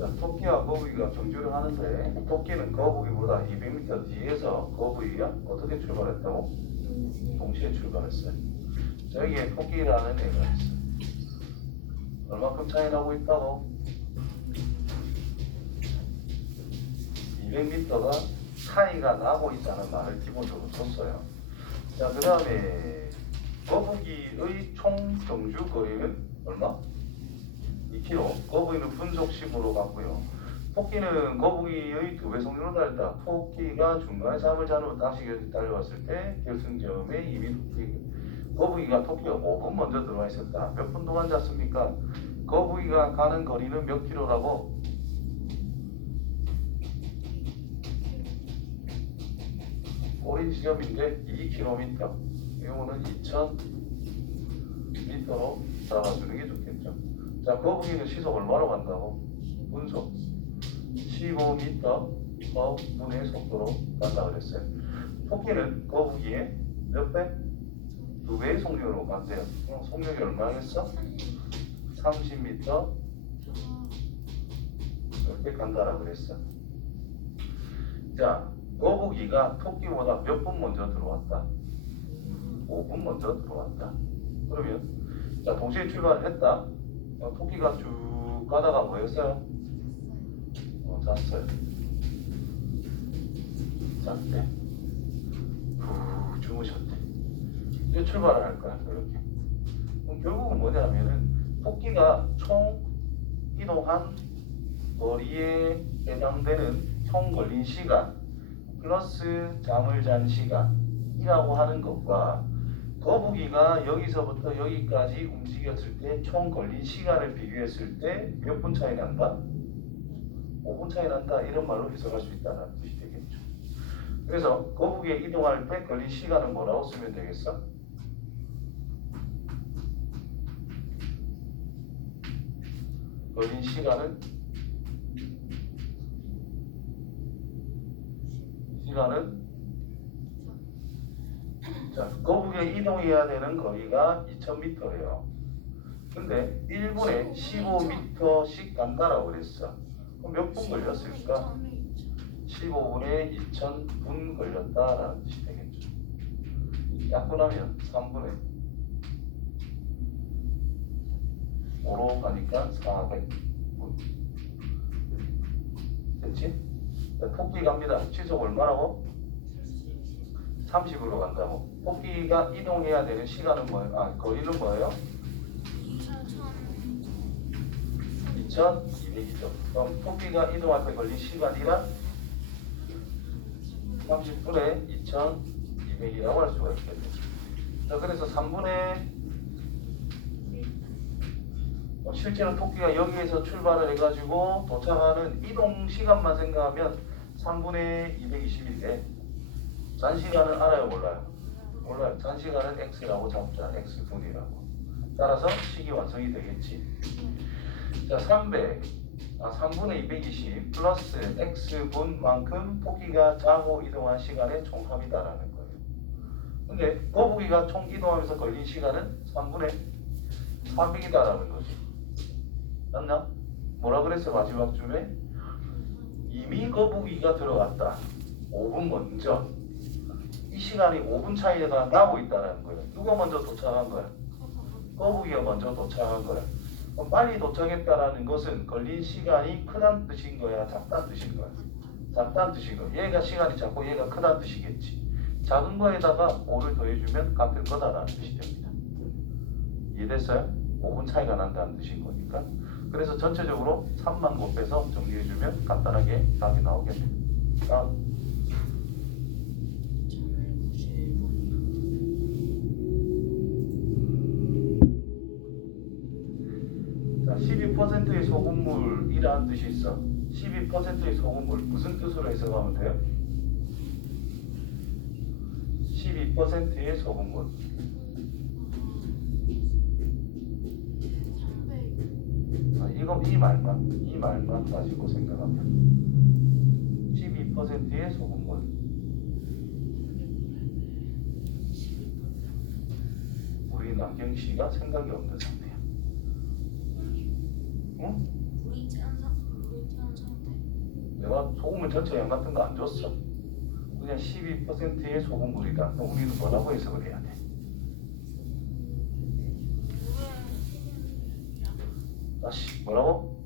자, 토끼와 거북이가 경주를 하는데 토끼는 거북이보다 200m 뒤에서 거북이가 어떻게 출발했다고? 동시에 출발했어요. 자, 여기에 토끼라는 애가 있어요. 얼마큼 차이 나고 있다고? 200m가 차이가 나고 있다는 말을 기본적으로 썼어요. 자, 그 다음에 거북이의 총 경주 거리는 얼마? 2km. 거북이는 분속식으로 갔고요. 토끼는 거북이의 두 배 속도로 달렸다. 토끼가 중간에 잠을 잔 후 다시 결- 달려왔을 때 결승점에 이미 토끼, 거북이가 토끼가 5분 먼저 들어와 있었다. 몇 분 동안 잤습니까? 거북이가 가는 거리는 몇 킬로라고? 오린 지점인데 2km. 이거는 2,000m로 잡아주는 게 좋겠죠. 자, 거북이는 시속 얼마로 간다고? 분속 15m 어, 분의 속도로 간다 그랬어요. 토끼는 거북이의 몇 배? 두 배의 속력으로 간대요. 어, 속력이 얼마겠어? 30m 이렇게 간다라 그랬어. 자, 거북이가 토끼보다 몇 분 먼저 들어왔다? 5분 먼저 들어왔다. 그러면 자 동시에 출발했다. 어, 토끼가 쭉 가다가 뭐였어요? 어, 잤어요. 잤대. 후 주무셨대. 이제 출발을 할 거야 그렇게. 그럼 결국은 뭐냐면은 토끼가 총 이동한 거리에 해당되는 총 걸린 시간 플러스 잠을 잔 시간이라고 하는 것과 거북이가 여기서부터 여기까지 움직였을 때 총 걸린 시간을 비교했을 때 몇 분 차이 난다? 5분 차이 난다 이런 말로 해석할 수 있다는 뜻이 되겠죠. 그래서 거북이에 이동할 때 걸린 시간은 뭐라고 쓰면 되겠어? 걸린 시간은 시간은 자, 거북에 이동해야 되는 거리가 2000m래요. 근데 1분에 15m씩 간다라고 그랬어. 그럼 몇 분 걸렸을까? 15분에 2000분 걸렸다라는 뜻이 되겠죠. 약분하면 3분의 5로 가니까 400분. 됐지? 자, 토끼 갑니다. 시속 얼마라고? 30으로 간다고. 토끼가 이동해야 되는 시간은 뭐예요? 아, 거리는 뭐예요? 2200이죠. 그럼 토끼가 이동할 때 걸린 시간이란 30분에 2200이라고 할 수가 있겠네요. 자, 그래서 3분의 어, 실제로 토끼가 여기에서 출발을 해가지고 도착하는 이동 시간만 생각하면 3분의 220인데 잔시간은 알아요 몰라요? 몰라요. 잔시간은 x라고 잡자. x분이라고. 따라서 식이 완성이 되겠지. 자, 300. 아, 3분의 220 플러스 x분만큼 토끼가 자고 이동한 시간의 총합이다라는 거예요. 근데 거북이가 총 이동하면서 걸린 시간은 3분의 400이다라는 거지. 맞나? 뭐라 그랬어 마지막 줌에? 이미 거북이가 들어갔다. 5분 먼저. 이 시간이 5분 차이가 나고 있다는 거예요. 누가 먼저 도착한 거야? 거북이가 먼저 도착한 거야. 빨리 도착했다라는 것은 걸린 시간이 크다는 뜻인 거야, 작다는 뜻인 거야. 작다는 뜻인 거야. 얘가 시간이 작고 얘가 크다는 뜻이겠지. 작은 거에다가 5를 더해주면 같은 거다라는 뜻이 됩니다. 이해됐어요? 5분 차이가 난다는 뜻인 거니까. 그래서 전체적으로 3만 곱해서 정리해주면 간단하게 답이 나오겠네. 다음. 소금물이라는 뜻이 있어. 12%의 소금물 무슨 뜻으로 해석하면 돼요? 12%의 소금물. 아, 이거 이 말만 이 말만 가지고 생각하면 12%의 소금물. 우리 남경 씨가 생각이 없는 상태야. 응? 우리 짠 사, 우리 짠 내가 소금물 전체 양 같은 거 안 줬어. 그냥 12%의 소금물이다. 그럼 우리는 뭐라고 해석을 해야 돼? 다시 뭐라고?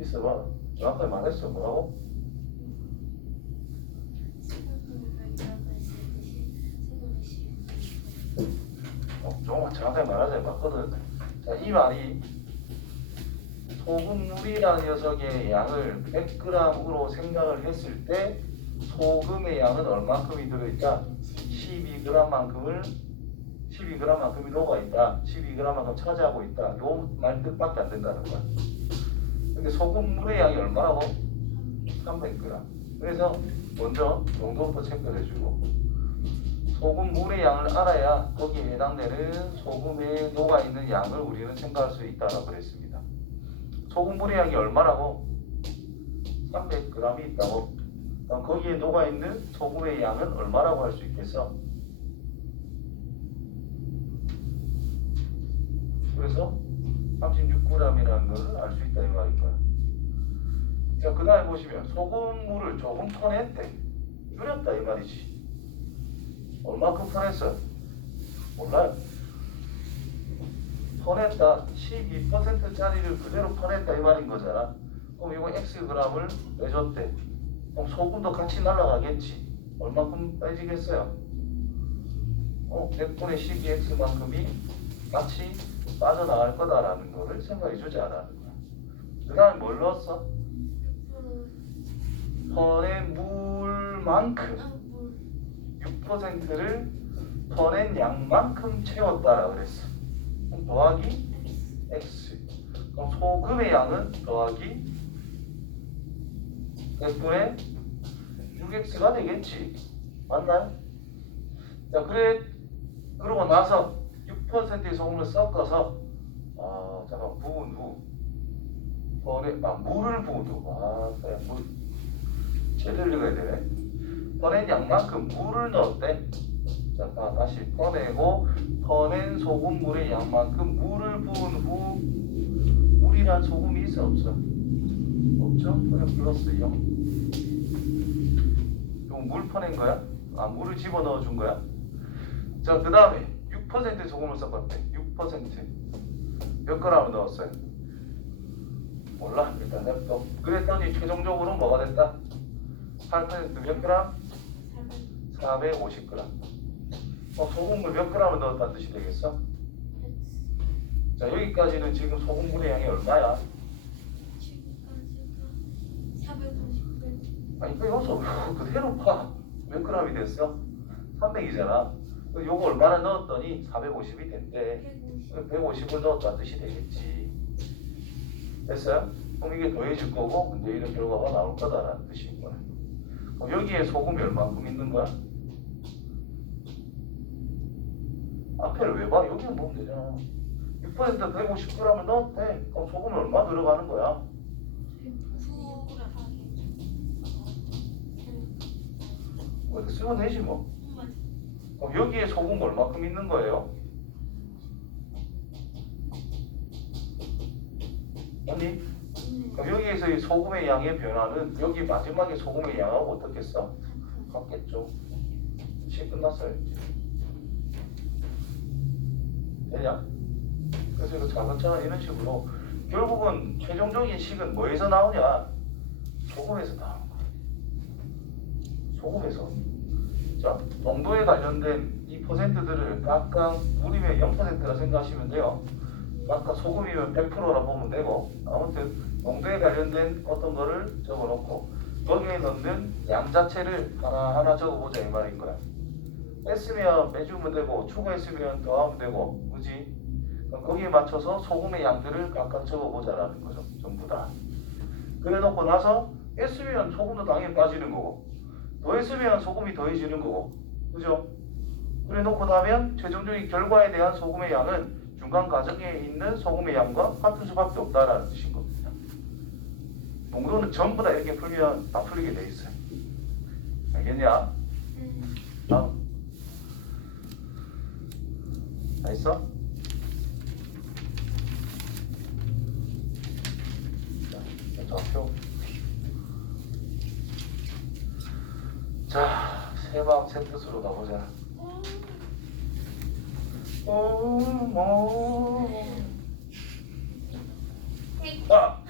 있어봐. 정확하게 말했어. 뭐라고? 어, 정확하게 말하자 맞거든. 자, 이 말이 소금물이라는 녀석의 양을 100g으로 생각을 했을 때 소금의 양은 얼마큼이 들어있다? 12g만큼을 12g만큼이 녹아있다. 12g만큼 차지하고 있다. 요 말 뜻밖에 안 된다는 거야. 근데 소금물의 양이 얼마라고? 300g. 그래서 먼저 농도부터 체크를 해주고 소금 물의 양을 알아야 거기에 해당되는 소금에 녹아있는 양을 우리는 생각할 수 있다라고 그랬습니다. 소금 물의 양이 얼마라고? 300g이 있다고. 그럼 거기에 녹아있는 소금의 양은 얼마라고 할 수 있겠어? 그래서 36g이라는 것을 알 수 있다 이 말인 거야. 자, 그 다음에 보시면 소금물을 조금 퍼냈대. 줄였다 이 말이지. 얼마큼 퍼냈어? 몰라요. 퍼냈다. 12%짜리를 그대로 퍼냈다 이 말인 거잖아. 그럼 이거 xg을 빼줬대. 그럼 소금도 같이 날아가겠지. 얼마큼 빼지겠어요? 어, 100분의 12x만큼이 같이 빠져나갈 거다라는 거를 생각해 주지 않았는 거야. 그 다음에 뭘 넣었어? 퍼낸 물만큼 6%를 퍼낸 양만큼 채웠다라 그랬어. 그럼 더하기 x. 그럼 소금의 양은 더하기 100분의 6x가 되겠지. 맞나요? 자, 그래 그러고 나서 6%의 소금을 섞어서 아 잠깐 부은 후 번에 아 물을 부은 후아 물 제대로 읽어야 되네 퍼낸 양만큼 물을 넣었대 자 다- 다시 퍼내고 퍼낸 소금물의 양만큼 물을 부은 후 물이란 소금이 있어 없어 없죠? 그냥 0 이거 물 퍼낸 거야? 아 물을 집어 넣어 준 거야? 자, 그 다음에 6% 소금을 섞었대. 6%몇 그램을 넣었어요? 몰라. 일단 냅둬. 그랬더니 최종적으로 뭐가 됐다? 8%몇 그램? 450g. 어, 소금물 몇 g을 넣었다는 뜻이 되겠어? 자, 여기까지는 지금 소금물의 양이 얼마야? 아니, 그 요소 그대로 봐. 몇 g이 됐어? 300이잖아. 요거 얼마나 넣었더니 450이 된대. 150 을 넣었다는 뜻이 되겠지. 됐어요? 그럼 이게 더해질 거고 이제 이런 결과가 나올 거다라는 뜻인 거야. 여기에 소금이 얼마큼 있는 거야? 앞에를 왜 봐? 여기는 보면 되잖아. 6% 150g을 넣었대. 그럼 소금은 얼마 들어가는 거야? 뭐 이렇게 쓰면 되지 뭐. 그럼 여기에 소금 얼마큼 있는 거예요? 아니, 그럼 여기에서 이 소금의 양의 변화는 여기 마지막에 소금의 양하고 어떻겠어? 같겠죠. 시 끝났어요. 이제. 되냐? 그래서 이거 차근차근 이런 식으로 결국은 최종적인 식은 뭐에서 나오냐? 소금에서 나오는 거야. 소금에서. 자, 농도에 관련된 이 퍼센트들을 각각 물이면 0%라 생각하시면 돼요. 각각 소금이면 100%라 보면 되고 아무튼 농도에 관련된 어떤 거를 적어놓고 거기에 넣는 양 자체를 하나하나 적어보자 이 말인 거야. 뺐으면 빼주면 되고 추가했으면 더하면 되고 그지? 거기에 맞춰서 소금의 양들을 각각 적어보자라는 거죠. 전부 다. 그래 놓고 나서 뺐으면 소금도 당연히 빠지는 거고 더했으면 소금이 더해지는 거고 그죠? 그래 놓고 나면 최종적인 결과에 대한 소금의 양은 중간 과정에 있는 소금의 양과 같을 수밖에 없다라는 뜻인 겁니다. 농도는 전부 다 이렇게 풀면 다 풀리게 돼 있어요. 알겠냐? 다음. 다 있어? 자, 좌표. 자, 세방 세 뜻으로 가보자. 어, 뭐. 백, 아,